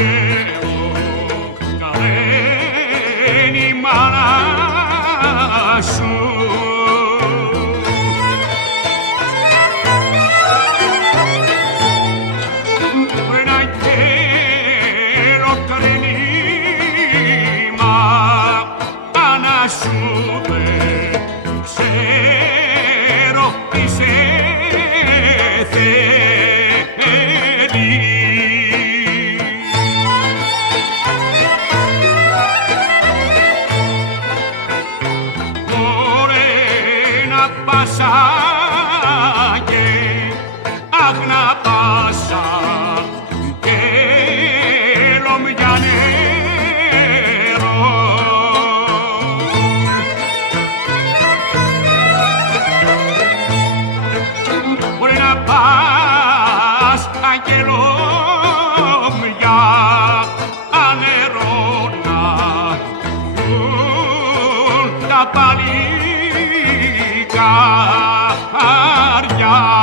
καιρό καλένει η μάνα σου. Ένα καιρό καλένει η μάνα σου, δεν ξέρω τι σε θέλει. Πάσα και αχ να πάσα και λομιά νερό. Μπορεί να πας και λομιά νερό να βγουν τα παλιά καρδιά.